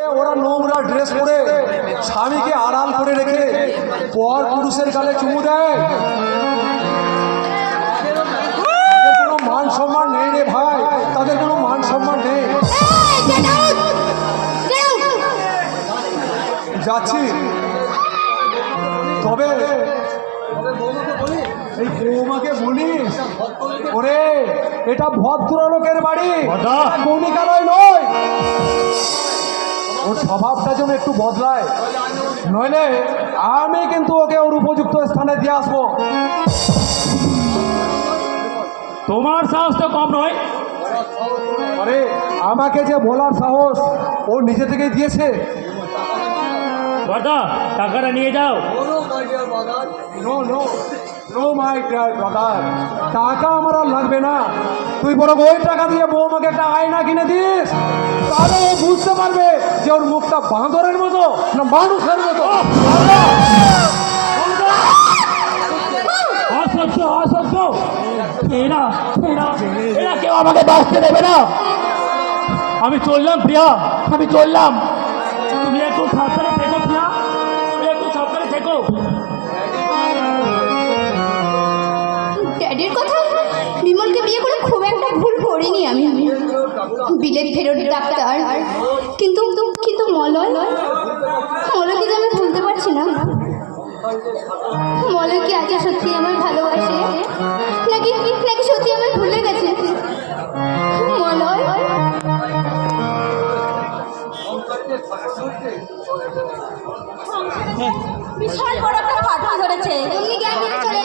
ওরা নোংরা ড্রেস পরে স্বামীকে আড়াল করে রেখে পর পুরুষের গালে চুমু দেয়। তাদের কোনো মান সম্মান নেই রে ভাই, তাদের কোনো মান সম্মান নেই। যাচ্ছি, তবে এই বৌমাকে বলিস, ওরে এটা ভদ্রলোকের বাড়ি, গণিকালয় নয়। ওর স্বভাবটা যেন একটু বদলায়, নইলে আমি কিন্তু ওকে ওর উপযুক্ত স্থানে দিয়ে আসবো। তোমার সাহস তো কম নয়। আরে আমাকে যে বলার সাহস ও নিজে থেকে দিয়েছে। দাদা টাকাটা নিয়ে যাও। No no no my dear brother, টাকা আমার আর লাগবে না। তুই বড় ওই টাকা দিয়ে বৌমাকে একটা আয়না কিনে দিস, তাহলে ও বুঝতে পারবে যে ওর মুখটা বাঁদরের মতো না মানুষের মতো। অসহ্য অসহ্য, এরা এরা এরা কেউ আমাকে বাঁচতে দেবে না। আমি চললাম প্রিয়া, আমি চললাম। তুমি একটু সাবধানে থেকো প্রিয়া, তুমি একটু সাবধানে থেকো। ড্যাডির কথা, বিমলকে বিয়ে করে খুব একটা ভুল করিনি আমি। বিলেত ফেরত ডাক্তার, কিন্তু কিন্তু মলয়কে যে আমি ভুলতে পারছি না। মলয় কি আজকে সত্যি আমার ভালোবাসে, নাকি নাকি সত্যি আমার ভুলে গেছে? মলয় বিশাল বড় একটা ফাটল ধরেছে, এমনি জ্ঞান দিয়ে চলে